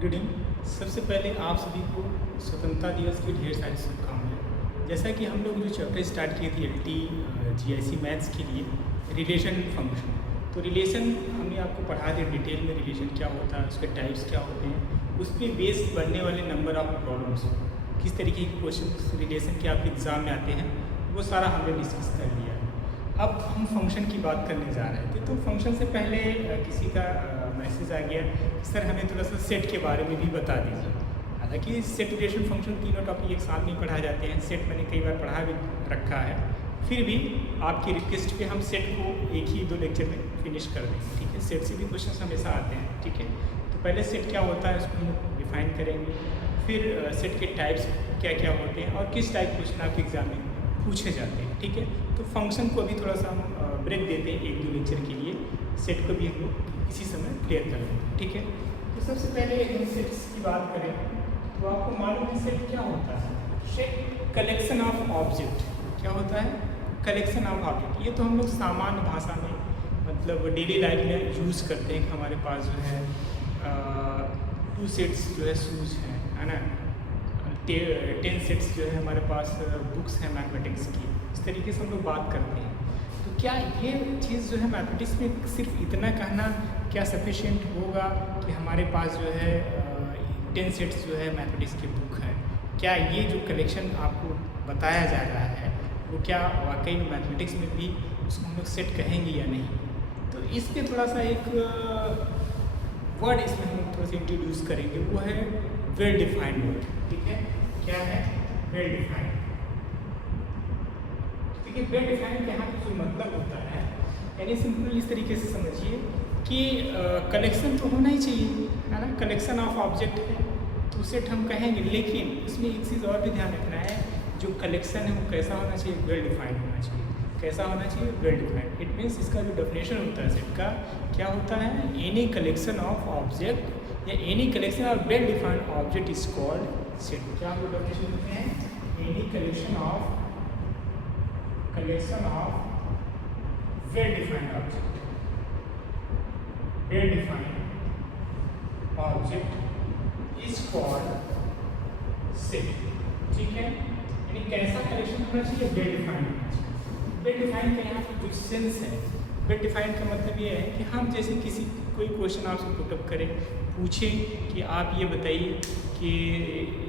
Good evening. सबसे पहले आप सभी को स्वतंत्रता दिवस की ढेर सारी शुभकामनाएं। जैसा कि हम लोग जो चैप्टर स्टार्ट किए थे LT GIC मैथ्स के लिए रिलेशन फंक्शन, तो रिलेशन हमने आपको पढ़ा दिया डिटेल में, रिलेशन क्या होता है, उसके टाइप्स क्या होते हैं, उस पर बेस बनने वाले नंबर ऑफ प्रॉब्लम्स, किस तरीके के क्वेश्चन रिलेशन के आपके एग्ज़ाम में आते हैं, वो सारा हमने डिस्कस कर लिया। अब हम फंक्शन की बात करने जा रहे थे, तो फंक्शन से पहले किसी का मैसेज आ गया कि सर हमें थोड़ा सा सेट के बारे में भी बता दीजिए। हालांकि सेट रिलेशन फंक्शन तीनों टॉपिक एक साथ नहीं पढ़ाए जाते हैं, सेट मैंने कई बार पढ़ा भी रखा है, फिर भी आपकी रिक्वेस्ट पे हम सेट को एक ही दो लेक्चर में फिनिश कर देंगे। ठीक है, सेट से भी क्वेश्चन हमेशा आते हैं। ठीक है, तो पहले सेट क्या होता है उसको हम डिफाइन करेंगे, फिर सेट के टाइप्स क्या क्या होते हैं और किस टाइप क्वेश्चन आपके एग्जाम में पूछे जाते हैं। ठीक है, तो फंक्शन को अभी थोड़ा सा हम ब्रेक देते हैं एक दो लेक्चर के लिए, सेट को भी हम लोग इसी समय क्लियर कर लेते हैं। ठीक है, तो सबसे पहले हम सेट्स की बात करें तो आपको मालूम है सेट क्या होता है। सेट कलेक्शन ऑफ ऑब्जेक्ट क्या होता है, कलेक्शन ऑफ ऑब्जेक्ट। ये तो हम लोग सामान्य भाषा में मतलब डेली लाइफ में यूज़ करते हैं कि हमारे पास जो है 2 सेट्स जो है शूज़ हैं, है ना, 10 सेट्स जो है हमारे पास बुक्स हैं मैथमेटिक्स की, इस तरीके से हम लोग बात करते हैं। तो क्या ये चीज़ जो है मैथमेटिक्स में सिर्फ इतना कहना क्या सफिशिएंट होगा कि हमारे पास जो है 10 सेट्स जो है मैथमेटिक्स की बुक है? क्या ये जो कलेक्शन आपको बताया जा रहा है वो क्या वाकई में मैथमेटिक्स में भी उसको हम लोग सेट कहेंगे या नहीं? तो इस पर थोड़ा सा एक वर्ड इसमें हम लोग थोड़ा सा इंट्रोड्यूस करेंगे, वो है वेल डिफाइंड वर्ड। ठीक है, क्या है वेल डिफाइंड। देखिए वेल डिफाइंड का यहाँ पे जो मतलब होता है, यानी सिंपल इस तरीके से समझिए कि कलेक्शन तो होना ही चाहिए, है ना, कलेक्शन ऑफ ऑब्जेक्ट है तो सेट हम कहेंगे, लेकिन इसमें एक चीज़ और भी ध्यान रखना है, जो कलेक्शन है वो कैसा होना चाहिए, वेल डिफाइंड होना चाहिए। कैसा होना चाहिए, वेल डिफाइंड। इट मीन्स इसका जो डेफिनेशन होता है सेट का क्या होता है, एनी कलेक्शन ऑफ ऑब्जेक्ट या any collection of well defined object is called set. क्या हम लोग डेफिनेशन देते हैं, any collection of well defined object, well defined object is called set. ठीक है, यानी कैसा कलेक्शन होना चाहिए, वेल डिफाइंड होना चाहिए। वेल डिफाइंड का यहाँ पर जो सेंस है, वेल डिफाइंड का मतलब ये है कि हम जैसे किसी कोई क्वेश्चन आपसे पुटअप करें, पूछें कि आप ये बताइए कि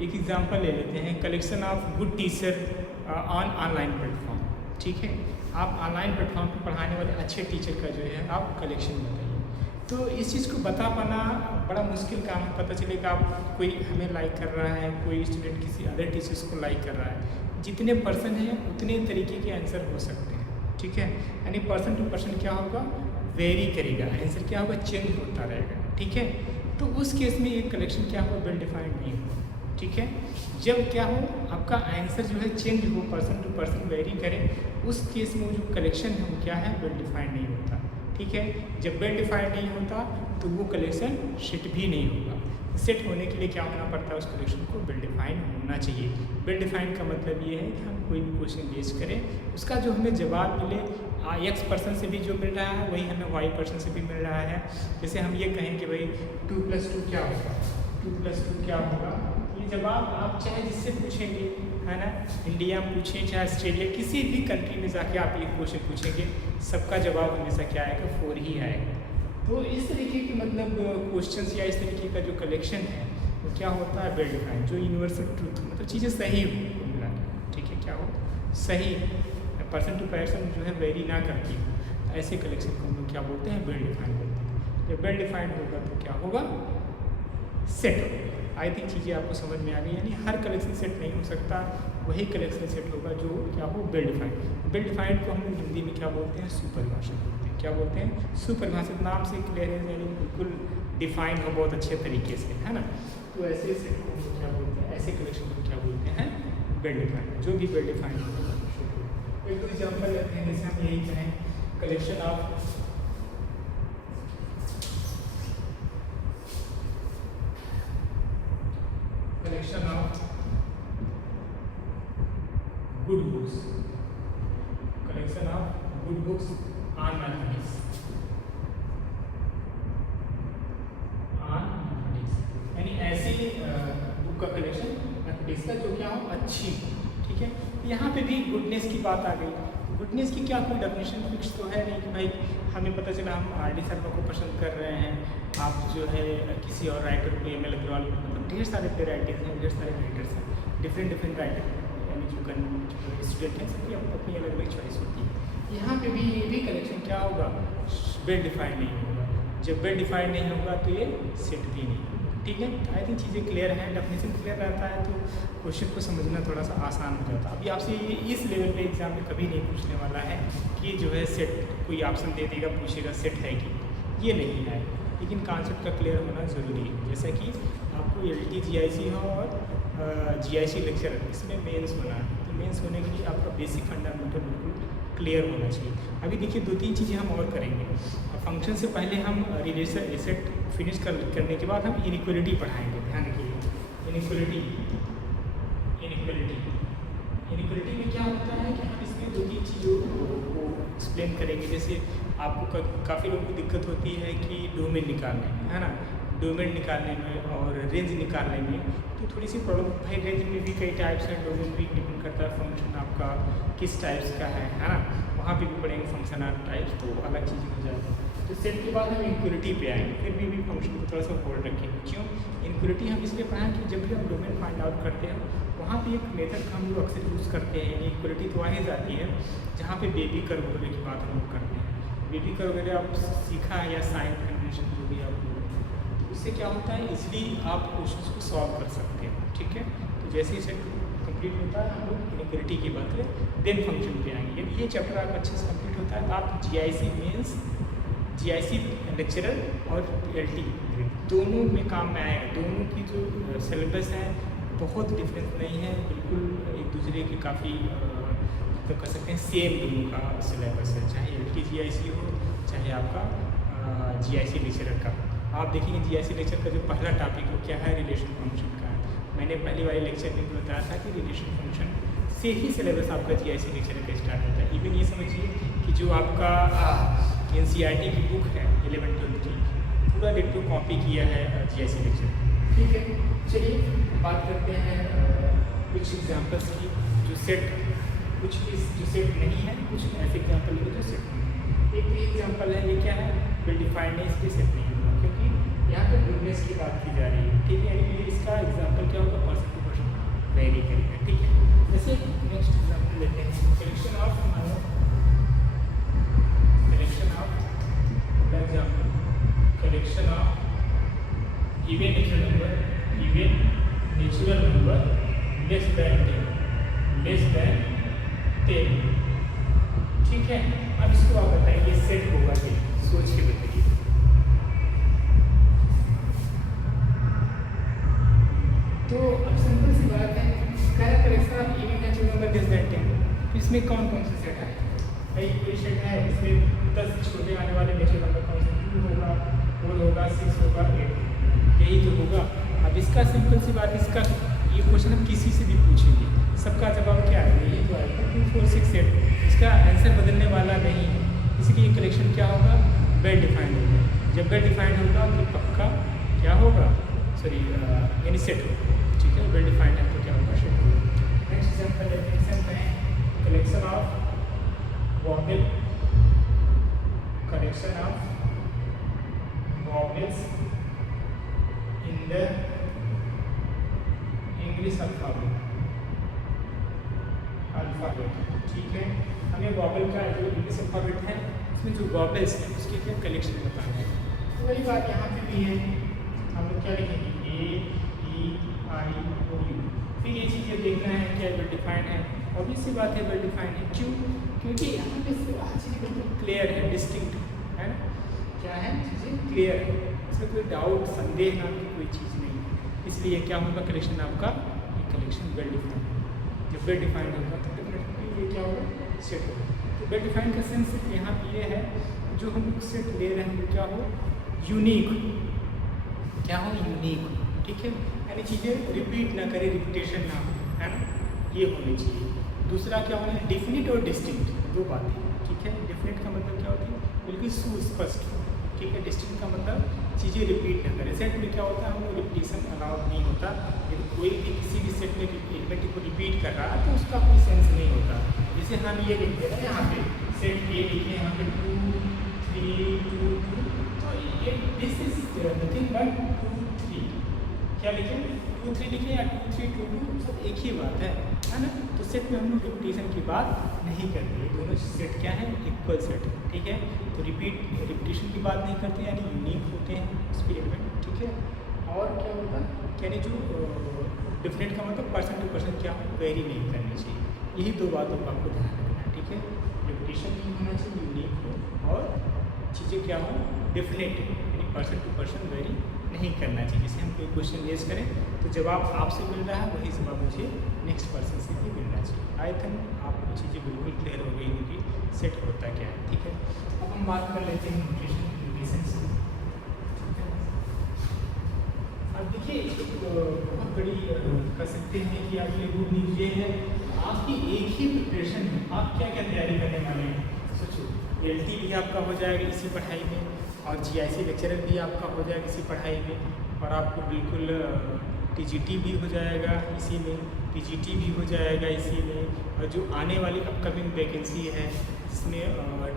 एक एग्जांपल ले लेते हैं, collection of good teacher on online platform. ठीक है, आप ऑनलाइन प्लेटफॉर्म पर पढ़ाने वाले अच्छे टीचर का जो है आप कलेक्शन बताइए। तो इस चीज़ को बता पाना बड़ा मुश्किल काम है। पता चले कि आप कोई हमें लाइक कर रहा है, कोई स्टूडेंट किसी अदर टीचर्स को लाइक कर रहा है, जितने पर्सन हैं उतने तरीके के आंसर हो सकते हैं। ठीक है, यानी पर्सन टू पर्सन क्या होगा, वेरी करेगा, आंसर क्या होगा, चेंज होता रहेगा। ठीक है, तो उस केस में ये कलेक्शन क्या होगा, वेल डिफाइंड नहीं होगा। ठीक है, जब क्या हो आपका आंसर जो है चेंज हो, पर्सन टू पर्सन वेरी करे, उस केस में वो जो कलेक्शन है वो क्या है, वेल डिफाइंड नहीं होता। ठीक है, जब वेल डिफाइंड नहीं होता तो वो कलेक्शन सेट भी नहीं होगा। सेट होने के लिए क्या होना पड़ता है, उस कलेक्शन को वेल डिफाइंड होना चाहिए। वेल डिफाइंड का मतलब ये है कि हम कोई भी क्वेश्चन रेज करें, उसका जो हमें जवाब मिले X पर्सन से भी जो मिल रहा है वही हमें Y पर्सन से भी मिल रहा है। जैसे हम ये कहें कि भाई 2 + 2 क्या होगा, 2 + 2 क्या होगा, ये जवाब आप चाहे जिससे पूछेंगे, है ना, इंडिया में पूछें चाहे ऑस्ट्रेलिया, किसी भी कंट्री में जाके आप ये क्वेश्चन पूछेंगे, सबका जवाब हमेशा क्या आएगा, 4 ही आएगा। तो इस तरीके की मतलब क्वेश्चंस या इस तरीके का जो कलेक्शन है वो क्या होता है, वेल डिफाइंड, जो यूनिवर्सल ट्रूथ मतलब चीज़ें सही हो मिला। ठीक है, क्या हो, सही, पर्सन टू पर्सन जो है वेरी ना करती हो, ऐसे कलेक्शन को हम लोग क्या बोलते हैं, वेल डिफाइंड बोलते हैं। जब वेल डिफाइंड होगा तो क्या होगा, सेट होगा। आई थिंक चीज़ें आपको समझ में आ गई, यानी हर कलेक्शन सेट नहीं हो सकता, वही कलेक्शन सेट होगा जो क्या हो, वेल डिफाइंड। वेल डिफाइंड को हम लोग हिंदी में क्या बोलते हैं, सुपरिभाषित बोलते हैं। क्या बोलते हैं, सुपरिभाषित। नाम से क्लियर है, यानी बिल्कुल डिफाइन हो बहुत अच्छे तरीके से, है ना। तो ऐसे सेट को हम लोग क्या बोलते हैं, ऐसे कलेक्शन को क्या बोलते हैं, वेल डिफाइंड। जो भी वेल डिफाइंड होगा। एक दो एग्जाम्पल लेते हैं, जैसे हम यही कहें, collection of good books, collection of good books on mathematics, यानी का कलेक्शन मैथमेटिक्स का जो क्या हो अच्छी, ठीक है। यहाँ पे भी गुडनेस की बात आ गई। गुडनेस की क्या कोई डेफिनेशन फिक्स तो है नहीं कि भाई हमें पता चला हम आर.डी. शर्मा को पसंद कर रहे हैं, आप जो है किसी और राइटर को एम.एल. अग्रवाल, मतलब ढेर सारे प्ले राइटर्स हैं, ढेर सारे राइटर्स हैं, डिफरेंट राइटर, यानी जो स्टूडेंट हैं सबकी अपनी अलग अलग चॉइस होती है। यहाँ पे भी ये भी कलेक्शन क्या होगा, वेल डिफाइंड नहीं होगा। जब वेल डिफाइंड नहीं होगा तो ये सेट भी नहीं होगा, ठीक है। आई थिंक चीज़ें क्लियर हैं, डेफिनेशन क्लियर रहता है तो क्वेश्चन को समझना थोड़ा सा आसान हो जाता है। अभी आपसे ये इस लेवल पे एग्जाम में कभी नहीं पूछने वाला है कि जो है सेट कोई ऑप्शन दे देगा, पूछेगा सेट है कि, ये नहीं है, लेकिन कॉन्सेप्ट का क्लियर होना ज़रूरी है। जैसा कि आपको LT GIC हो और GIC लेक्चर, इसमें मेंस होना है, तो मेंस होने के लिए आपका बेसिक फंडामेंटल बिल्कुल क्लियर होना चाहिए। अभी देखिए 2-3 चीज़ें हम और करेंगे। फंक्शन से पहले हम रिलेशन सेट फिनिश करने के बाद हम इनइक्वालिटी पढ़ाएंगे। ध्यान रखिए, इनइक्वालिटी में क्या होता है कि हम इसमें 2-3 चीज़ों को एक्सप्लेन करेंगे। जैसे आपको काफ़ी लोगों को दिक्कत होती है कि डोमेन निकालने में, है ना, डोमेन निकालने में और रेंज निकालने में तो थोड़ी सी प्रॉब्लम। भाई रेंज में भी कई टाइप्स हैं, डोमेन भी डिपेंड करता है फंक्शन आपका किस टाइप्स का है ना, वहाँ पे भी पढ़ेंगे फंक्शन आर टाइप्स, तो अलग चीज़ हो जाएगी। तो सेट के बाद हम इनइक्वालिटी पे आएंगे, फिर भी फंक्शन को थोड़ा सा होल्ड रखेंगे। क्यों इनइक्वालिटी हम इसलिए पढ़ाएं कि जब भी हम डोमेन फाइंड आउट करते हैं वहाँ पे एक मेथड का हम लोग अक्सर यूज़ करते हैं। इनइक्वालिटी तो आ ही जाती है जहाँ पे बेबी कर्व वगैरह की बात हम लोग करते हैं। बेबी कर्व वगैरह आप सीखा है या साइन कन्वेंशन जो भी आप, उससे क्या होता है इसलिए आप क्वेश्चन को सॉल्व कर सकते हैं, ठीक है। तो जैसे ही सेट कंप्लीट होता है हम लोग इनइक्वालिटी की बात करें, देन फंक्शन पे आएंगे। यदि ये चैप्टर आपका अच्छे से कंप्लीट होता है तो आप GIC मेंस, GIC लेक्चरर और LT दोनों में काम में आएगा। दोनों की जो सिलेबस है बहुत डिफरेंस नहीं है, बिल्कुल एक दूसरे के काफ़ी तो कह सकते हैं सेम दोनों का सिलेबस है, चाहे LT GIC हो चाहे आपका GIC लेक्चरर का। आप देखेंगे GIC लेक्चर का जो पहला टॉपिक हो क्या है, रिलेशन फंक्शन का है। मैंने पहली वाले लेक्चर में बताया था कि रिलेशन फंक्शन से ही सिलेबस आपका GIC लेक्चर का स्टार्ट होता है। इवन ये समझिए कि जो आपका NCERT की बुक है 11th-12th की, पूरा डिट्टो कॉपी किया है GIC लेक्चर, ठीक है। चलिए बात करते हैं कुछ एग्जाम्पल्स की जो सेट, कुछ इस जो सेट नहीं है, कुछ ऐसे एग्जाम्पल है जो सेट नहीं है। एक एग्जाम्पल है, ये क्या है, वेल डिफाइंड है, इसलिए सेट नहीं होगा क्योंकि यहाँ पर गुडनेस की बात की जा रही है, ठीक है। यानी इसका एग्जाम्पल क्या होगा, पर्सन टू पर्सन वेरी करेगा, ठीक है। जैसे नेक्स्ट एग्जाम्पल लेते हैं, collection of given natural number less than 10, ठीक है। अब इसको आप बताइए सेट होगा कि, सोच के बताइए। तो अब सिंपल सी बात है, collection of given natural number less than 10, इसमें कौन कौन से सेट है भाई, कोई सेट है इसमें 10 छोटे आने वाले नेचुरल नंबर कौन से, 2 होगा, 4 होगा, 6 होगा, 8, यही तो होगा। अब इसका सिंपल सी बात, इसका ये क्वेश्चन हम किसी से भी पूछेंगे सबका जवाब क्या है, यही तो आएगा 2, 4, 6, 8, इसका आंसर बदलने वाला नहीं है। इसलिए कलेक्शन क्या होगा, वेल डिफाइंड होगा। जब वेल डिफाइंड होगा तो पक्का क्या होगा, सॉरी यानी सेट होगा, ठीक है। वेल डिफाइंड है तो क्या होगा, सेट होगा। नेक्स्ट एग्जाम्पल है collection of vowel, collection of vowels in the English alphabet, ठीक है। हमें vowel का जो इंग्लिश अल्फाबेट है उसमें जो vowels है उसके क्या कलेक्शन बताना है। तो वही बात यहाँ पे भी है, हम लोग क्या लिखेंगे, A-E-I-O-U। फिर ये चीज़ें देखना है क्या वेल डिफाइंड है, ऑब्वियस सी बात है वेल डिफाइंड है। क्यों, क्योंकि यहाँ पे चीज़ें बिल्कुल क्लियर है, डिस्टिंक्ट है ना, क्या है, चीज़ें क्लियर है, इसमें कोई डाउट संदेह नाम की कोई चीज़ नहीं है। इसलिए क्या होगा कलेक्शन आपका, ये कलेक्शन वेल डिफाइंड। जब वेल डिफाइंड होगा तो डेफिनेटली ये क्या होगा, सेट होगा। तो वेल डिफाइंड का सेंस यहाँ पे ये है जो हम सेट ले रहे हैं क्या हो, यूनिक, क्या हो, यूनिक, ठीक है। यानी चीज़ें रिपीट ना करे, रिपीटेशन ना हो, है ना, ये होनी चाहिए। दूसरा क्या होना है, डेफिनिट और डिस्टिंक्ट, दो बातें, ठीक है। डेफिनिट का मतलब क्या होती है, बिल्कुल सुस्पष्ट, ठीक है। डिस्टिंक्ट का मतलब चीज़ें रिपीट न करें। सेट में क्या होता है, हम रिपीटिशन अलाउड नहीं होता। यदि कोई भी किसी भी सेट में एलिमेंट को रिपीट कर रहा है तो उसका कोई सेंस नहीं होता। जैसे हम ये लिखते हैं यहाँ पे सेट ए लिखे, यहाँ पे 2 3 2 2, तो ये दिस इज नथिंग बट 2 3, क्या लिखें 2 3 लिखें या 2 3 2 2, सब एक ही बात है ना। तो सेट में हम लोग रिपीटिशन की बात नहीं करते, दोनों सेट क्या है, इक्वल सेट, ठीक है। तो रिपीटिशन की बात नहीं करते, यानी यूनिक होते हैं उसके एलिमेंट, ठीक है। और क्या होता है, यानी जो डिफरेंट का मतलब पर्सन टू पर्सन क्या वेरी नहीं करनी चाहिए। यही दो बातों का आपको ध्यान रखना है, ठीक है। रिपीटिशन नहीं होना चाहिए, यूनिक हो, और चीज़ें क्या हो, डिफरेंट, यानी पर्सन टू पर्सन वेरी नहीं करना चाहिए। जैसे हम कोई क्वेश्चन रेज करें तो जवाब आपसे मिल रहा है, वही जवाब मुझे नेक्स्ट पर्सन से भी मिलना चाहिए। आई थिंक आपको चीज़ें बिल्कुल क्लियर हो गई होगी सेट होता क्या है, ठीक है। अब हम बात कर लेते हैं नोटेशन से। अब देखिए बहुत बड़ी कर सकते हैं कि आपके गुड न्यूज़ ये है, आपकी एक ही प्रिपरेशन में आप क्या क्या तैयारी करने वाले हैं। सोचो, LT भी आपका हो जाएगा इसी पढ़ाई में, और GIC लेक्चरर भी आपका हो जाएगा इसी पढ़ाई में, और आपको बिल्कुल TGT भी हो जाएगा इसी में, PGT भी हो जाएगा इसी में, और जो आने वाली अपकमिंग वैकेंसी है जिसमें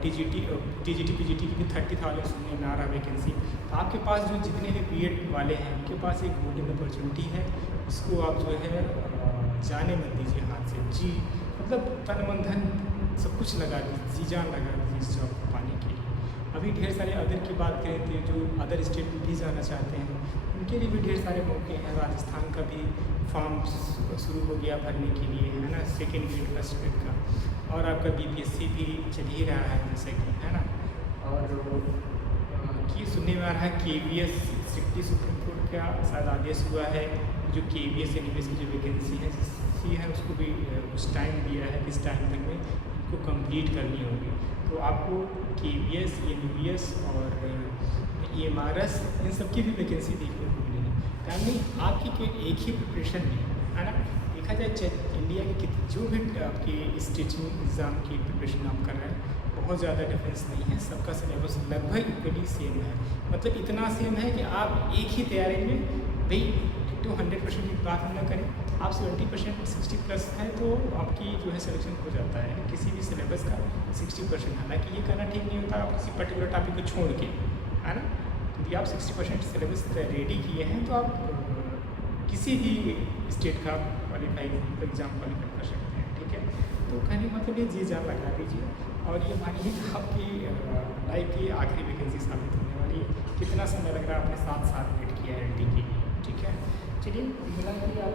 TGT PGT की भी 30,000 सुनने में आ रहा वैकेंसी। तो आपके पास जो जितने भी B.Ed वाले हैं उनके पास एक गोल्डन अपॉर्चुनिटी है, इसको आप जो है जाने मत दीजिए हाथ से। जी मतलब तन मन धन सब कुछ लगा दीजिए, जी जान लगा दीजिए इस जॉब को पाने के लिए। अभी ढेर सारे अदर की बात करें तो जो अदर स्टेट में भी जाना चाहते हैं उनके लिए भी ढेर सारे मौके हैं। राजस्थान का भी फॉर्म शुरू हो गया भरने के लिए, है ना, सेकेंड ग्रेड फर्स्ट ग्रेड का, और आपका BPSC भी चल ही रहा है जैसे कि, है ना। और ये सुनने में आ रहा है KVS सुप्रीम कोर्ट का शायद आदेश हुआ है, जो KVS NVS की जो वैकेंसी है उसको भी कुछ टाइम दिया है, इस टाइम तक में इनको कंप्लीट करनी होगी। तो आपको KVS NVS और EMRS इन सब की भी वैकेंसी देखने को मिलेगी। यानी आपकी एक ही प्रिपरेशन में, है ना, देखा जाए इंडिया के जो भी आपकी टीचिंग एग्ज़ाम की प्रिपरेशन आप कर रहे हैं बहुत ज़्यादा डिफरेंस नहीं है, सबका सिलेबस लगभग इक्वली सेम है। मतलब इतना सेम है कि आप एक ही तैयारी में भाई तो 100% की बात हम ना करें, आप 70% 60+ है तो आपकी जो है सिलेक्शन हो जाता है किसी भी सिलेबस का 60%। हालांकि ये करना ठीक नहीं होता, आप किसी पर्टिकुलर टॉपिक को छोड़ के, है ना। यदि आप 60% सिलेबस रेडी किए हैं तो आप किसी भी स्टेट का क्वालिफाइंग एग्ज़ाम क्वालिफाई कर सकते हैं, ठीक है। तो कहने का मतलब ये जी जान लगा दीजिए, और ये मानिए कि आपकी लाइफ की आखिरी वैकेंसी साबित होने वाली है। कितना समय लग रहा है, आपने 7 साल वेट किया है LT के लिए, ठीक है। चलिए मिला कि आप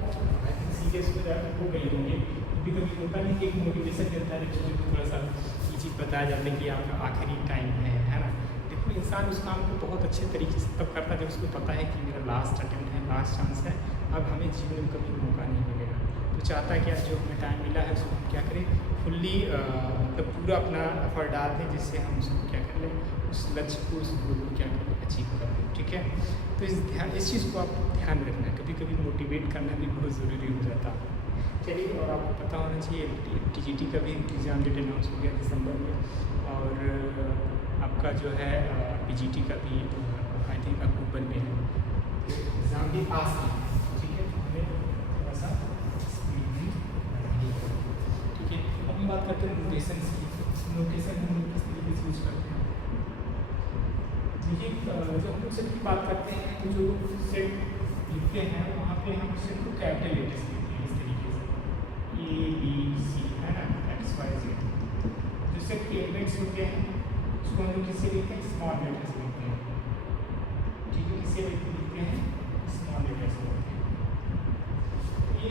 सीरियस हो गए होंगे, कभी कभी होता नहीं कि एक मोटिवेशन मिलता है कि थोड़ा सा ये चीज़ बताया जाता है कि आपका आखिरी टाइम है ना। देखो इंसान उस काम को बहुत अच्छे तरीके से तब करता है जब उसको पता है कि मेरा लास्ट अटेम्प्ट है, लास्ट चांस है, अब हमें जीवन में कभी मौका नहीं मिलेगा। तो चाहता है कि आज जो हमें टाइम मिला है उसको हम क्या करें, फुल्ली मतलब पूरा अपना एफर्ट डाल दें, जिससे हम उसको क्या कर लें, उस लक्ष्य को, उस गोल को क्या कर लें, अचीव कर लें, ठीक है। तो इस चीज़ को आप ध्यान रखना है, कभी कभी मोटिवेट करना भी बहुत ज़रूरी हो जाता है। चलिए, और आपको पता होना चाहिए TGT का भी एग्ज़ाम डेट अनाउंस हो गया दिसंबर में, और आपका जो है PGT का भी आई थिंक अक्टूबर में है, एग्ज़ाम भी पास है, ठीक है। हमें थोड़ा सा स्पीड भी बढ़ानी है, ठीक है। अब हम बात करते हैं नोटेशन की। नोटेशन हम किस तरीके से यूज करते हैं, देखिए जब हम सेट की बात करते हैं तो जो सेट लिखते हैं वहाँ पे हम सेट को कैपिटल लेटर्स लिखते हैं इस तरीके से ABC, है ना, XYZ। जो सेट के एलिमेंट्स होते हैं उसको हम लोग किससे लिखते हैं, स्मॉल लेटर्स लिखते हैं, ठीक है। किससे लिखते हैं, स्मॉल लेटर्स लिखते हैं। ये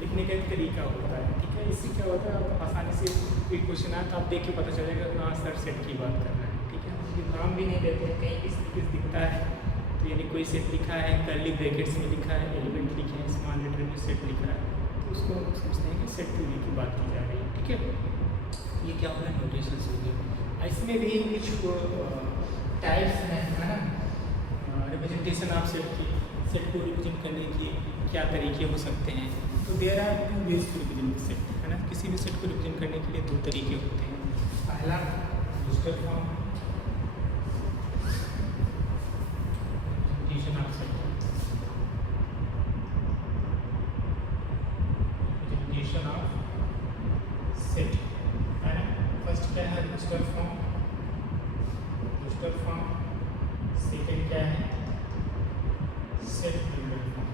लिखने का एक तरीका होता है, ठीक है। इससे क्या होता है, आप आसानी से कोई क्वेश्चन आए तो आप देख के पता चलेगा कि हाँ सर सेट की बात कर रहे हैं, ठीक है। नाम भी नहीं देते हैं, कहीं इस तरीके से दिखता है तो यानी कोई सेट लिखा है, कर्ली ब्रैकेट्स में लिखा है, एलिमेंट लिखे हैं, स्मॉल लेटर में सेट लिखा है, तो उसको हम सोचते हैं कि सेट टू की बात की जा रही है, ठीक है। ये क्या होगा, नोटेशन हो गया। इसमें भी कुछ टाइप्स हैं, है ना, रिप्रेजेंटेशन आप सेट को रिप्रेजेंट करने के क्या तरीके हो सकते हैं। तो there are 2 ways to represent set, है ना। किसी भी सेट को रिप्रेजेंट करने के लिए 2 तरीके होते हैं। पहला booster form, definition of set, definition of set है ना। फर्स्ट क्या है, register form, register form. Second क्या है, set builder form,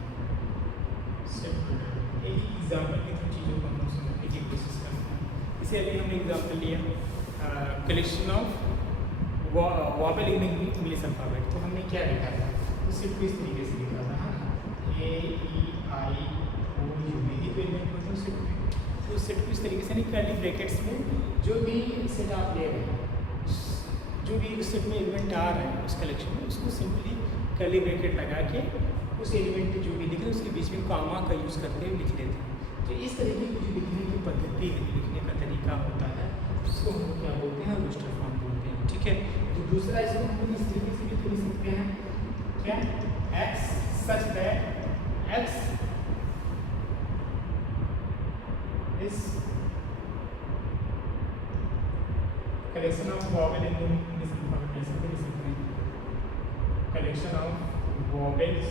set builder. एक एग्जाम्पल की कुछ चीज़ों को हम समझने की कोशिश करते हैं। इसे अभी हमने एग्जाम्पल लिया collection of vowel in English alphabet. तो हमने क्या लिखा था, तो सिर्फ इस तरीके से लिखा था, हाँ, ए ई आई ओ यू, यही तो एलिमेंट होते हैं सेट में। तो सेट को इस तरीके से नहीं, कर्ली ब्रैकेट्स में जो भी सेट आप ले रहे हैं, जो भी उस सेट में एलिमेंट आ रहे हैं उस कलेक्शन में, उसको सिंपली कर्ली ब्रैकेट लगा के उस एलिमेंट जो भी लिख रहे हैं उसके बीच में कामा का यूज़ करते हुए लिख लेते हैं। तो इस तरीके की जो लिखने की पद्धति है, लिखने का तरीका होता है, उसको हम क्या बोलते हैं, रजिस्टर फॉर्म बोलते हैं। ठीक है। तो दूसरा इसको हम इस तरीके से भी लिख सकते हैं, क्या, x such that X is collection of vowel in English alphabet, ऐसे भी लिख सकते हैं, collection of vowels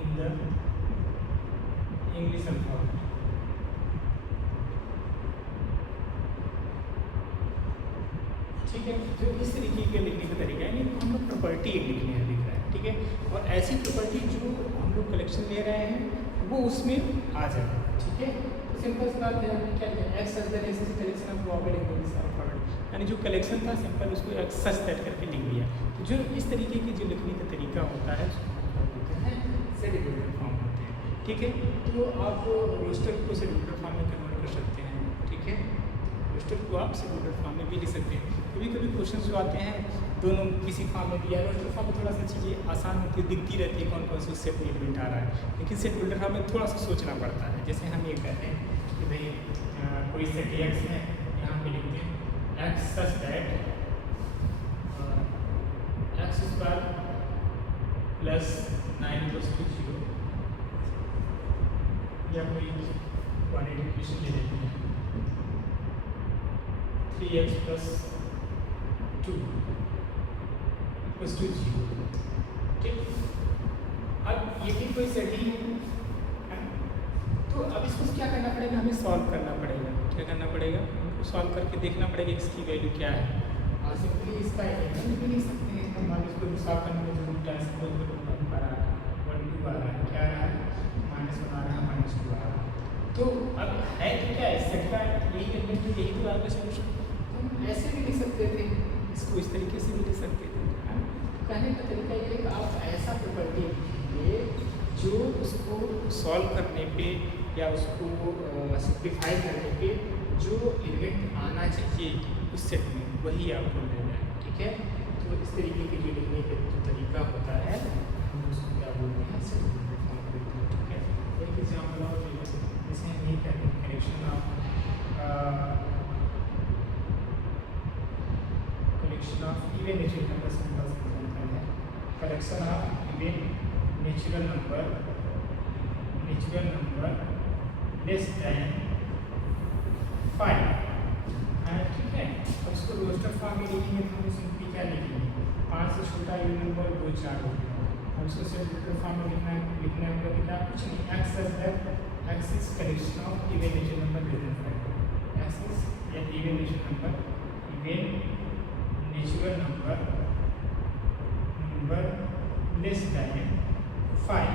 in the English alphabet. ठीक है। जो इस तरीके के लिखने का तरीका है, हम लोग प्रॉपर्टी एक लिखने हैं, लिख रहे हैं, ठीक है। और ऐसी प्रॉपर्टी जो हम लोग कलेक्शन ले रहे हैं वो उसमें आ जाए, ठीक है। तो सिंपल सी बात है, हमने क्या लिखा, x such that is collection of vowel in English alphabet, यानी जो कलेक्शन था सिंपल उसको एक्स सच दैट करके लिख दिया। तो जो इस तरीके की जो लिखने का तरीका होता है उसको बोलते हैं सेट बिल्डर फॉर्म होते हैं, ठीक है। तो आप रोस्टर को सेट बिल्डर फॉर्म में कन्वर्ट कर सकते हैं, ठीक है। रोस्टर को आप सेट बिल्डर फॉर्म में भी लिख सकते हैं। कभी कभी क्वेश्चन जो आते हैं दोनों किसी फॉर्म में दिया है, रोस्टर फॉर्म में थोड़ा सा चीज़ें आसान होती है, दिखती रहती है कौन कौन सी सेट एलिमेंट आ रहा है, लेकिन सेट बिल्डर फॉर्म में थोड़ा सा सोचना पड़ता है। जैसे हम ये कहते हैं कि भाई कोई सेट एक्स है, यहाँ पे लिखते हैं x such that x square plus 9 + 0, या कोई क्वाड्रेटिक इक्वेशन ले लेते हैं 3x + 2 = 0, ठीक। अब ये भी कोई सेट ही है, तो अब इसको क्या करना पड़ेगा, हमें सॉल्व करना पड़ेगा। क्या करना पड़ेगा, हमको सॉल्व करके देखना पड़ेगा इसकी वैल्यू क्या है, और सिंपली इसका एलिमेंट भी लिख सकते हैं। हम मान इसको सॉल्व करने में जरूर टाइम से कोई आ रहा है, 1 2 आ रहा है, क्या आ रहा है, -1 आ रहा है, -2 आ रहा है। तो अब है तो क्या है, सेट का यही एलिमेंट, यही तो आपका सोल्यूशन। तो हम ऐसे भी लिख सकते थे, इसको इस तरीके से भी लिख सकते थे। कहने का तरीका ये है कि आप ऐसा प्रॉपर्टी लिखिए जो उसको सॉल्व करने पे या उसको सिंप्लीफाई करने पे जो एलिमेंट आना चाहिए उस सेट में वही आपको मिल जाए, ठीक है। तो इस तरीके के जो लिखने का जो तरीका होता है हम उसको क्या बोलते हैं, सेट बिल्डर फॉर्म बोलते हैं, ठीक है। एक एग्जाम्पल और ले लेते हैं, जैसे हम ये कहते हैं collection of even natural number, simple example है collection of even natural number less than 5, ठीक है। अब इसको रोस्टर फॉर्म में लिखेंगे तो हम सिंपली क्या लिखेंगे, 5 से छोटा इवन नंबर 2 4 हो गया। अब इसको सेट बिल्डर फॉर्म में लिखना है क्या, कुछ नहीं, X such that X is collection of even natural number less than 5, X is या even natural number less than 5,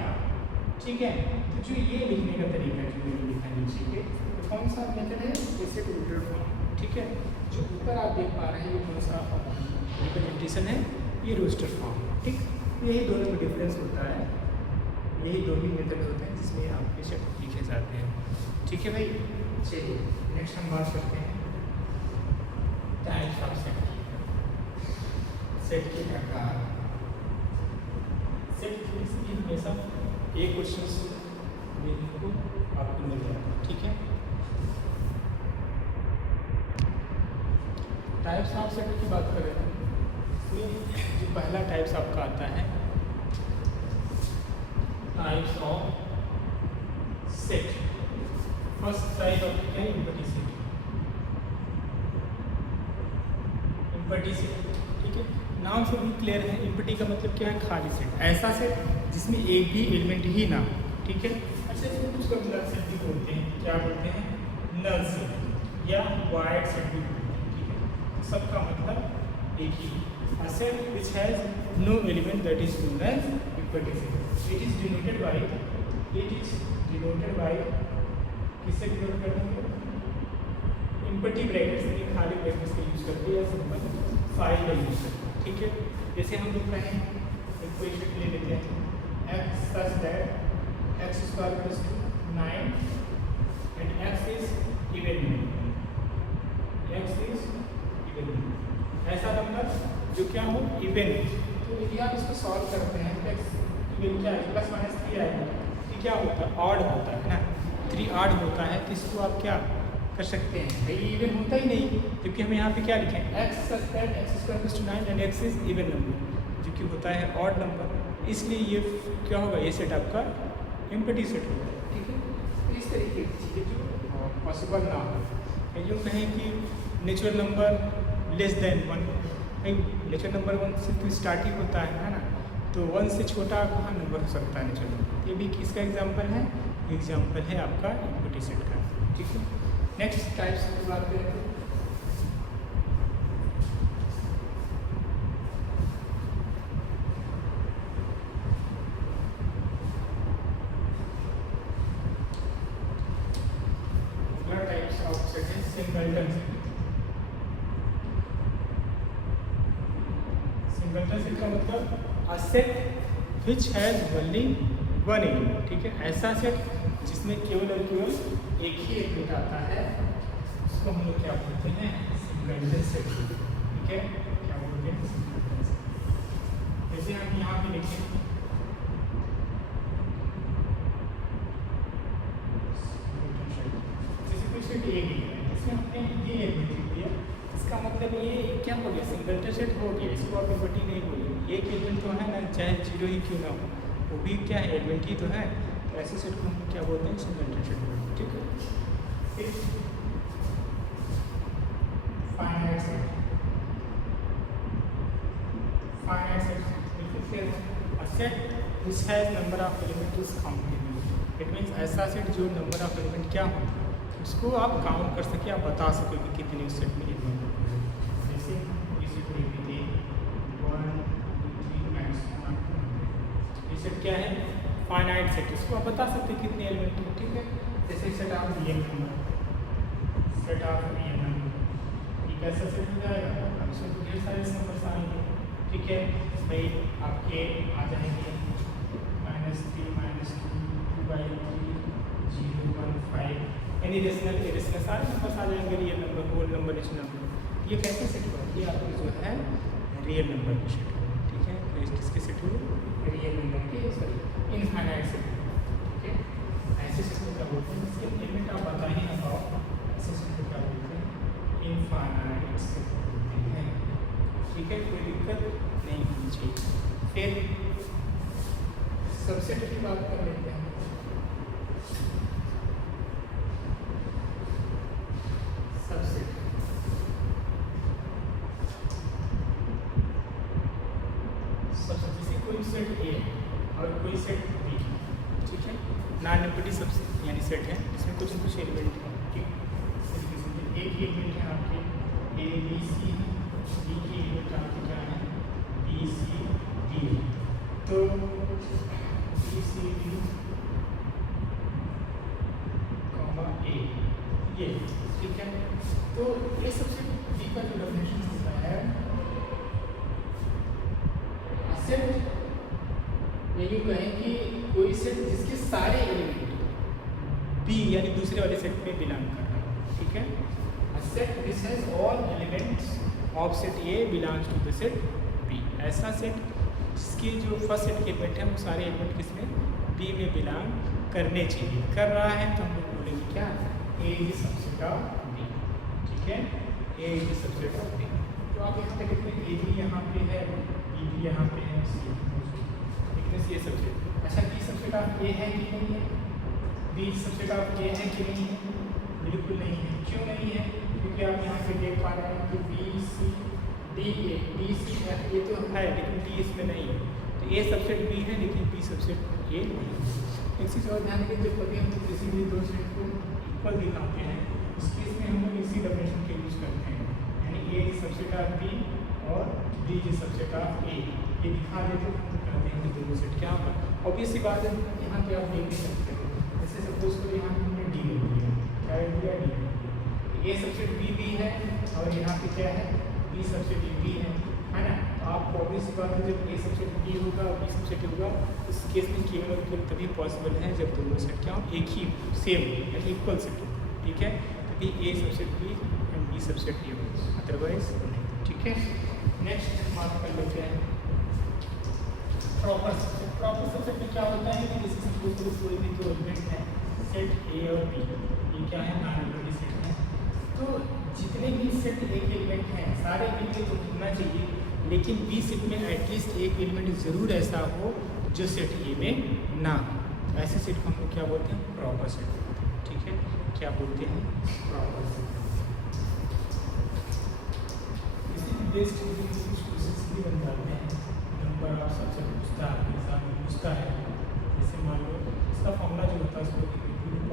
ठीक है। तो जो ये लिखने का तरीका है, जो मैंने लिखा नीचे के, तो कौन सा मेथड है, सेट बिल्डर फॉर्म, ठीक है। जो ऊपर आप देख पा रहे हैं ये कौन सा रिप्रेजेंटेशन है, ये रोस्टर फॉर्म, ठीक। यही दोनों में डिफरेंस होता है, यही दो ही मेथड होते हैं जिसमें आपके सेट लिखे जाते हैं, ठीक है भाई। चलिए नेक्स्ट हम बात करते हैं टाइप्स ऑफ सेट के प्रकार। सेट की हमेशा एक क्वेश्चन देखने को आपको मिल जाएगा, ठीक है। टाइप्स ऑफ सेट की बात करें तो जो पहला टाइप्स आपका आता है types of set, first type of है इम्पटी सेट, ठीक है। नाम से भी क्लियर है, एम्प्टी का मतलब क्या है, खाली सेट, ऐसा सेट जिसमें एक भी एलिमेंट ही ना हो, ठीक है। अच्छा, इसको कुछ नल सेट भी बोलते हैं, क्या बोलते हैं, नल सेट या वाइड सेट भी बोलते हैं, ठीक है। सबका मतलब एक ही, a set which has no element that is known as empty set. It is denoted by किससे डिनोट करते हैं, एम्प्टी ब्रैकेट्स यानी खाली ब्रैकेट्स का यूज करते हैं या सिंपल फाइल का यूज करते हैं, ठीक है। जैसे हम लिख रहे हैं, एक इक्वेशन ले लेते हैं, x such that x square plus 9 and x is even number, ऐसा नंबर जो क्या हो, इवन। तो यदि आप इसको सॉल्व करते हैं तो x इवन क्या है, प्लस माइनस 3 आएगा, ये क्या होता है, ऑड होता है ना, 3 ऑड होता है, तो इसको आप क्या कर सकते हैं, ये इवन होता ही नहीं, क्योंकि हम यहाँ पे क्या लिखें, x such that x square plus 9 and x is even number, जो कि होता है ऑड नंबर, इसलिए ये क्या होगा, ये सेट आपका एम्प्टी सेट होगा, ठीक है। तो इस तरीके की चीज़ें जो पॉसिबल ना हो, जो कहें कि natural number less than 1, natural number 1 से तो स्टार्ट ही होता है ना, तो 1 से छोटा कहाँ नंबर हो सकता है नेचुरल नंबर, ये भी किसका एग्जांपल है, एग्जांपल है आपका एम्प्टी सेट का, ठीक है। नेक्स्ट टाइप्स की बात करें तो अगला टाइप्स ऑफ सेट है सिंगलटन सेट। सिंगलटन सेट का मतलब a set which has only one element, ठीक है, ऐसा सेट जिसमें केवल और केवल एक ही एलिमेंट आता है, उसको हम लोग क्या बोलते हैं, सिंगलटन सेट, ठीक है, क्या बोलते हैं, सिंगलटन सेट। जैसे हम यहाँ पे लिखें, जैसे कोई सेट ए लिखा है, इसमें हमने ये एलिमेंट लिख दिया, इसका मतलब ये क्या हो गया, सिंगलटन सेट हो गया, इसको आप एम्प्टी नहीं बोलेंगे, एक एलिमेंट तो है ना, चाहे 0 ही क्यों ना हो, वो भी क्या है, एलिमेंट ही तो है, तो ऐसे सेट को हम क्या बोलते हैं, सिंगलटन सेट बोलते हैं, ठीक है। फिर फाइनाइट सेट, फाइनाइट सेट बिल्कुल क्लियर है, a set which has number of element is countable, it means ऐसा सेट जो नंबर ऑफ एलिमेंट क्या हो, उसको आप काउंट कर सके, आप बता सके कि कितने उस सेट में एलिमेंट हो, जैसे इस सेट को लिख दीजिए 1 2 3 मैक्सिमम, ये सेट क्या है, फाइनाइट सेट, इसको आप बता सकते हैं कितने एलिमेंट हैं, ठीक है। जैसे set of real number, set of real number, ये कैसा सेट हो जाएगा, अब इसमें तो ढेर सारे नंबर्स आएंगे, ठीक है भाई, आपके आ जाएंगे -3 -2 2/3 0 1 5, यानी रेशनल इरेशनल सारे नंबर्स आ जाएंगे, real number, whole number, rational number, ये कैसे सेट होगा, ये आपको जो है रियल नंबर की सेट होगा, ठीक है। तो इस किसके सेट हो, रियल नंबर के, सॉरी इनफाइनाइट सेट, ठीक है। ऐसे सेट को क्या बोलते हैं, इसके एलिमेंट आप बता ही ना पाओ, ऐसे सेट को क्या बोलते हैं, इनफाइनाइट सेट बोलते हैं, ठीक है, कोई दिक्कत नहीं होनी चाहिए। फिर सबसेट की बात कर लेते हैं, सबसेट, जैसे कोई सेट ए और कोई सेट बी, ठीक है, नॉन एम्प्टी सबसेट यानी सेट है जिसमें कुछ न कुछ एलिमेंट है, ठीक, एक ही एलिमेंट है आपके ए बी सी, बी की एलिमेंट आपके क्या है, बी सी डी, तो बी सी डी ए, ये ठीक है। तो ये सबसे डी का जो डेफिनेशन होता है, सेट या यूँ कहें कि कोई सेट जिसके सारे एलिमेंट बी यानी दूसरे वाले सेट में बिलोंग कर रहा है, ठीक है। A set which has all elements of set A belongs to the set B, ऐसा सेट जिसके जो फर्स्ट सेट के एलिमेंट हैं वो सारे एलिमेंट किसमें, बी में बिलोंग करने चाहिए, कर रहा है तो हम लोग बोलेंगे क्या, ए इज सबसेट ऑफ बी, ठीक है, ए इज सबसेट ऑफ बी। तो आप यहाँ पे देखते हैं ए भी यहाँ पे है, बी भी यहाँ पे है, सी लेकिन ये सबसेट, अच्छा बी सबसेट ऑफ ए है कि नहीं है, बी सबसेट ऑफ ए है कि नहीं है, बिल्कुल नहीं है। क्यों नहीं है, क्योंकि आप यहाँ पे देख पा रहे हैं कि B C D A D C ये तो है लेकिन डी इसमें नहीं है, तो ए सबसेट बी है लेकिन बी सबसेट ए नहीं है। एक चीज़ और ध्यान दें, जब कभी हम लोग किसी भी दो सेट को इक्वल दिखाते हैं उस केस में हम लोग इसी डेफिनेशन के यूज़ करते हैं, यानी ए इज सबसेट ऑफ बी और डी इज सबसेट ऑफ ए, ये दिखा देते हैं तो कहते हैं कि दोनों सेट क्या होगा। ऑब्वियस सी बात है, यहाँ पे आप देख नहीं सकते हो, जैसे सपोज करो यहाँ पे हमने डी ले लिया, क्या ले लिया डी, ए सबसेट बी भी है और यहाँ पे क्या है बी सबसेट ए बी है ना। तो आपको ऑब्वियस सी बात है, जब ए सबसेट बी होगा और बी सबसेट ए होगा उस केस में केवल और केवल तभी पॉसिबल है जब दोनों सेट क्या हो एक ही सेम यानी इक्वल सेट हो, ठीक है, तभी A subset B and B subset A हो, अदरवाइज नहीं, ठीक है। नेक्स्ट बात कर लेते हैं प्रॉपर सबसेट। प्रॉपर सबसेट में क्या होता है कि जैसे सपोज करो कोई भी दो एलिमेंट है सेट ए और बी, ये क्या है नॉन यूनिटरी सेट है, तो जितने भी सेट एक एलिमेंट हैं सारे मिलके तो होना चाहिए, लेकिन बी सेट में एटलीस्ट एक एलिमेंट ज़रूर ऐसा हो जो सेट ए में ना हो, ऐसे सेट को हम लोग क्या बोलते हैं प्रॉपर सेट बोलते हैं, ठीक है, क्या बोलते हैं प्रॉपर सेट। इसी बेस्ड कुछ क्वेश्चंस भी बन जाते हैं, नंबर ऑफ सबसेट पूछता है, एग्जाम में पूछता है, जैसे मान लो इसका फॉर्मूला जो होता है उसको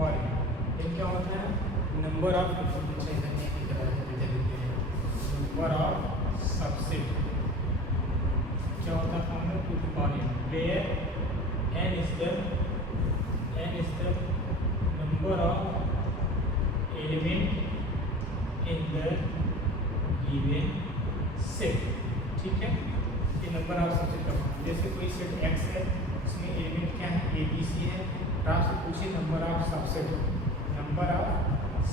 और ये क्या होता है number of number of subset क्या होता है formula two the power n, where n is the number of element in the given set, ठीक है, ये नंबर ऑफ सबसेट का फॉर्मूला। जैसे कोई सेट x है उसमें एलिमेंट क्या है ए बी सी है, तो आपसे पूछिए number of subset, number of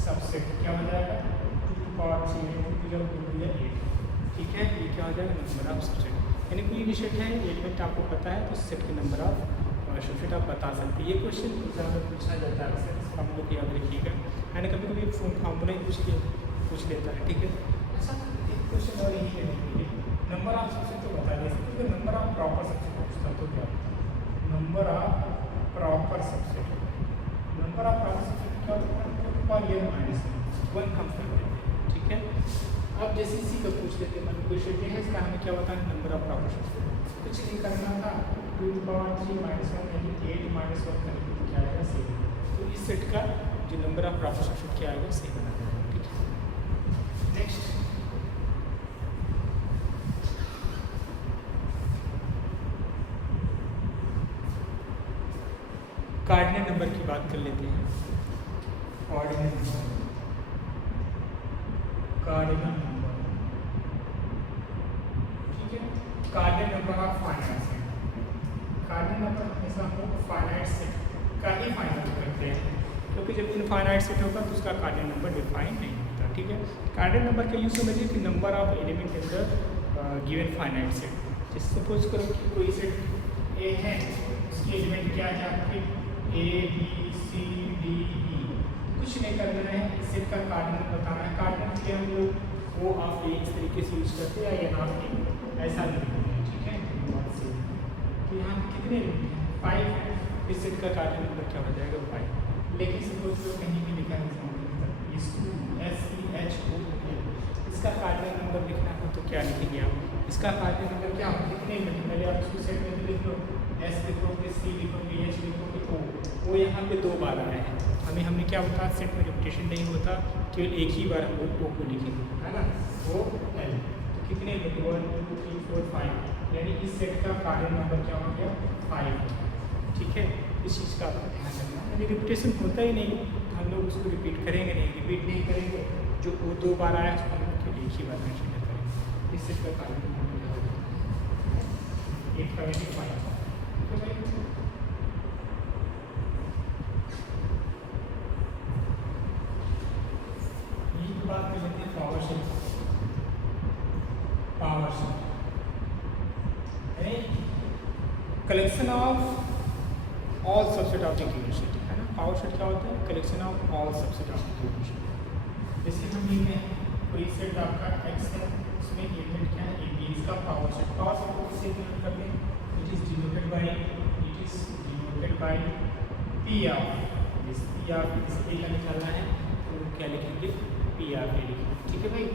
subset क्या हो जाएगा 2 to the power 3 8, ठीक है, ये क्या हो जाएगा नंबर ऑफ सबसेट। यानी कोई भी सेट है एलिमेंट आपको पता है तो सेट के नंबर ऑफ सबसेट आप बता सकते हैं। ये क्वेश्चन एग्जाम में पूछा जाता है अक्सर, इस फॉर्मूले को याद रखिएगा, है ना, कभी कभी फॉर्मूला ही पूछ लेता है, ठीक है। अच्छा एक क्वेश्चन और यही है, नंबर ऑफ सबसेट तो बता दें, तो नंबर ऑफ प्रॉपर सबसेट पूछता तो क्या होता है number of proper subset, number of proper subset क्या होता है -1 कम कर देते हैं, ठीक है। अब जैसे इसी का पूछ लेते हैं, मतलब क्वेश्चन है इसका हमें क्या होता है नंबर ऑफ प्रॉपर सबसेट, कुछ नहीं करना था 2 to the power 3 -1 यानी 8 -1 करके तो क्या आएगा 7, तो इस सेट का जो नंबर ऑफ प्रॉपर सबसेट क्या आएगा 7 आएगा, ठीक है। नेक्स्ट कार्डिनल नंबर की बात कर लेते हैं, कार्डिनल नंबर, ठीक है, cardinal number of finite set, cardinal number हमेशा हम लोग फाइनाइट सेट का ही फाइनल करते हैं, क्योंकि जब इनफाइनाइट सेट होगा तो उसका कार्डिनल नंबर डिफाइन नहीं होता, ठीक है। कार्डिनल नंबर का यूज समझिए कि number of element in the given finite set, जैसे सपोज करो कि कोई सेट ए है उसकी एलिमेंट क्या है आपके A B C D E, कुछ नहीं कर देना है, इस सेट का कार्डिनल बताना है, कार्डिनल के हम लोग ओ ऑफ ए इस तरीके से यूज करते हैं, यहाँ पे ऐसा लिखते हैं, ठीक है। तो यहाँ कितने लिखते हैं 5 है, इस सेट का कार्डिनल नंबर क्या हो जाएगा 5, लेकिन सपोज करो कहीं भी लिखा है इसका कार्डिनल नंबर लिखना हो तो क्या लिखेंगे आप, इसका कार्डिनल नंबर क्या हो कितने लिखेंगे, पहले आप इसको सेट में लिख लो, एस लिखोगे सी लिखोगे एच लिखोगे ओ यहाँ पे 2 बार आए हैं, हमने क्या होता सेट में रिपीटेशन नहीं होता, केवल एक ही बार हम लोग ओ को लिखेंगे, है ना, ओ एल, तो कितने लिखे 1 2 3 4 5, यानी इस सेट का कार्डिनल नंबर क्या हो गया 5, ठीक है। इस चीज़ का आपको ध्यान रखना, यदि रिपीटेशन होता ही नहीं तो हम लोग उसको रिपीट करेंगे नहीं, रिपीट नहीं करेंगे, जो वो 2 बार आया उसको हम लोग एक ही बार मेंशन करेंगे, इस सेट का कार्डिनल नंबर क्या होगा 875, ठीक है। बात कर लेते हैं पावर सेट, यानी collection of all subset of the given set, है ना। पावर सेट क्या होता है collection of all subset of the given set. जैसे हम लेते हैं कोई सेट आपका x है, उसमें एलिमेंट क्या है ए बी, इसका पावर सेट को किससे डिनोट करते हैं, it is denoted by P of this, P of इस ए का निकालना है तो क्या लिखेंगे पी ऑफ ए लिखेंगे, ठीक है भाई।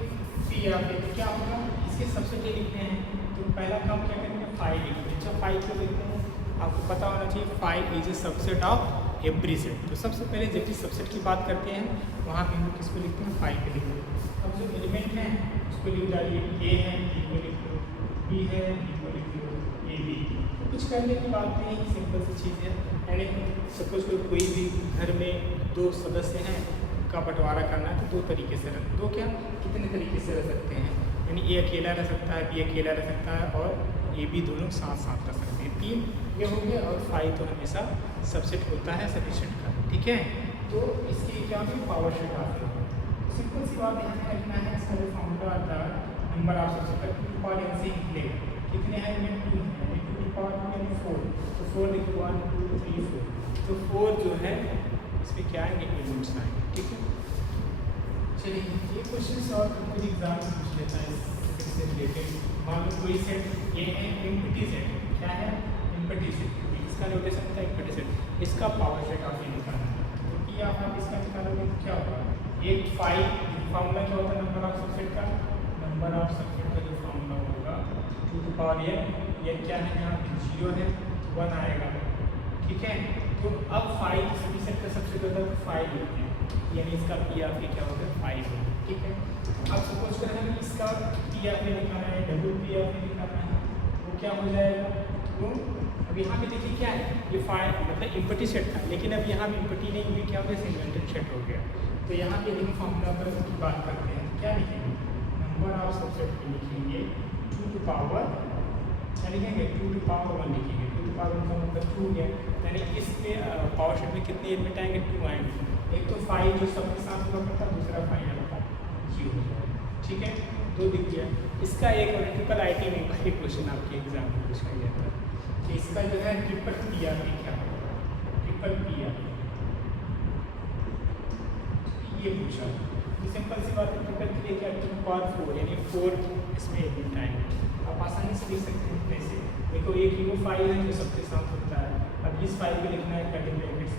पी ऑफ ए क्या होगा, इस इसके सबसेट ये लिखने हैं, तो पहला काम क्या करेंगे, फाइव लिखेंगे। अच्छा फाइव क्यों लिखते हैं, आपको पता होना चाहिए five is a subset of every set. तो सबसे पहले जब भी सबसेट की बात करते हैं वहाँ पे हम लोग किसको लिखते हैं, फाइव पे लिखते हैं। अब जो एलिमेंट है उसको लिख डालिए, ए है ए को लिख लो, बी है बी को लिख लो, ए बी। कुछ करने की बात नहीं, सिंपल सी चीज़ है। यानी सपोज कोई भी घर में दो सदस्य हैं का बंटवारा करना है तो दो तरीके से दो क्या कितने तरीके से रह सकते हैं, यानी ए अकेला रह सकता है, बी अकेला रह सकता है और ए बी दोनों साथ साथ रह सकते हैं। तीन ये हो गया, और फाइव तो हमेशा सबसेट होता है सभी सेट का, ठीक है। तो इसकी क्या होगी, पावर सेट आती है। सिंपल सी बात यहाँ पे लिखना है, इसका जो फॉर्मूला आता है नंबर ऑफ सबसेट का पावर एन से निकलेगा, कितने हैं इनमें, टू है, टू की पावर यानी फोर, तो फोर लिखो 1 2 3 4, तो फोर जो है इसमें क्या है, एलिमेंट्स आएंगे, ठीक है। चलिए ये क्वेश्चन और कुछ एग्जाम में पूछ लेता है इससे रिलेटेड। मान लो कोई सेट ये है एम्प्टी सेट, क्या है एम्प्टी सेट, इसका नोटेशन होता है एम्प्टी सेट, इसका पावर सेट आपने निकालना है। तो पी आप इसका निकालोगे तो क्या होगा, एक फाइव फार्मूला क्या होता है नंबर ऑफ सबसेट का, नंबर ऑफ सबसेट का जो फार्मूला होगा 2 की पावर n क्या है यहाँ पे 0 है, 1 आएगा, ठीक है। तो अब फाइव सभी सेट का सबसेट होता है तो फाइव लिखते हैं, यानी इसका पी आर क्या होगा, फाइव होगा, ठीक है। अब सपोज करें कि इसका पी आर निकालना है, डब्ल्यू पी आर निकालना है, वो क्या हो जाएगा, तो अब यहाँ पे देखिए क्या है, ये फाइव मतलब इम्पटी सेट था, लेकिन अब यहाँ पे इम्पटी नहीं हुई, क्या हो गया, सिंगलेटेड सेट हो गया। तो यहाँ पे लिखिए फॉर्मूला पर बात करते हैं, क्या लिखेंगे, नंबर ऑफ सबसेट पे लिखेंगे 2 टू पावर क्या लिखेंगे, 2 टू पावर 1 लिखेंगे, 2 टू पावर 1 का मतलब 2 गया, यानी इसमें पावर सेट में कितने एलिमेंट आएंगे, 2 आएंगे। एक तो फाइव जो सबके साथ हुआ करता, दूसरा फाइव आपका 0 हो जाएगा, ठीक है, 2 दिख गया। इसका एक और ट्रिपल आई टी में क्वेश्चन आपके एग्जाम में पूछा गया था कि इसका जो है ट्रिपल पी आर क्या होगा, ट्रिपल पी आर ये पूछा। तो सिंपल सी बात है, ट्रिपल के लिए क्या, 2 पावर 4 यानी 4 इसमें एलिमेंट आएंगे, आप आसानी से लिख सकते हैं इतने से। देखो एक ही वो फाइव है जो सबके साथ होता है, अब इस फाइव को लिखना है कटिंग ब्रैकेट्स,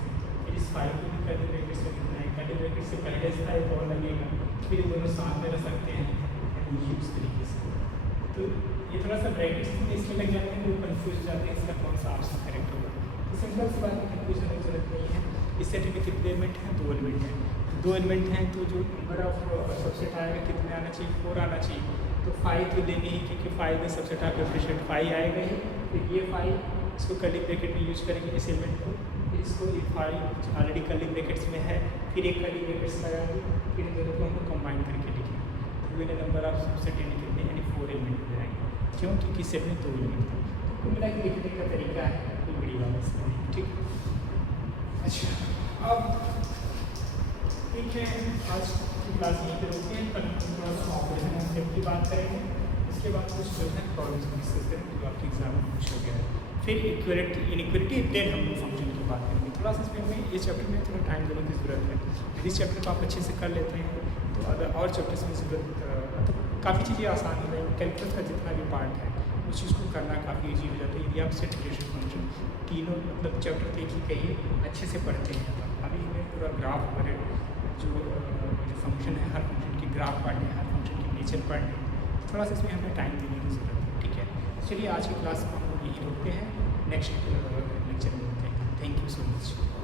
फिर इस फाइव को भी कटिंग ब्रैकेट्स से लिखना है, कटिंग ब्रैकेट से पहले से एक और लगेगा, फिर दोनों साथ में रह सकते हैं उस तरीके से। तो ये थोड़ा सा ब्रैकेट्स इसमें लग जाते हैं, वो कन्फ्यूज हो जाते हैं इसका कौन सा ऑप्शन करेक्ट होगा। तो सिंपल सी बात है, कन्फ्यूज होने की जरूरत नहीं है। इस सेट में कितने एलिमेंट हैं, 2 एलिमेंट हैं, 2 एलिमेंट हैं, तो जो नंबर ऑफ सबसेट आएगा कितने आना चाहिए, 4 आना चाहिए। तो 5 तो लेंगे ही, क्योंकि 5 में सबसेट ऑफ एवरी सेट 5 आएगा ही। फिर ये 5 इसको कर्ली ब्रैकेट में यूज करेंगे इस एलिमेंट को, फिर इसको ये 5 ऑलरेडी कर्ली ब्रैकेट्स में है, फिर एक कर्ली ब्रैकेट्स लगाएंगे, फिर इन दोनों को हम कंबाइन करके लिखेंगे, तो ये नंबर ऑफ सबसेट यानी कितने, यानी 4 एलिमेंट हो जाएंगे। क्यों, क्योंकि सेट में 2 एलिमेंट थे। तो कुल मिला के लिखने का तरीका है कोई बड़ी वाला इसमें, ठीक। अच्छा अब ठीक है, आज की क्लास यहीं पर रोकते हैं, कल थोड़ा सा ऑपरेशन कॉन्सेप्ट की बात करेंगे, उसके बाद कुछ जो है प्रॉब्लम्स डिस्कस करेंगे जो आपके एग्जाम में पूछा गया है, फिर इक्वलिटी इनइक्वलिटी, देन हम लोग फंक्शन की बात करेंगे। थोड़ा सा इसमें हमें इस चैप्टर में थोड़ा टाइम देने की ज़रूरत है, यदि इस चैप्टर को आप अच्छे से कर लेते हैं तो अगर और चैप्टर्स में ज़रूरत तो काफ़ी चीज़ें आसान हो जाएंगी। कैलकुलस का जितना भी पार्ट है उस चीज़ को करना काफ़ी ईजी हो जाता है यदि आप सेट रिलेशन फंक्शन तीनों मतलब चैप्टर देख ही कहिए अच्छे से पढ़ते हैं। अभी हमें पूरा ग्राफ वगैरह जो फंक्शन है, हर फंक्शन की ग्राफ पढ़ने, हर फंक्शन की नेचर पढ़ने, थोड़ा सा इसमें हमें टाइम देने की ज़रूरत है, ठीक है। चलिए आज की क्लास में हम लोग यही रोकते हैं, नेक्स्ट लेक्चर में मिलते हैं। Thank you so much.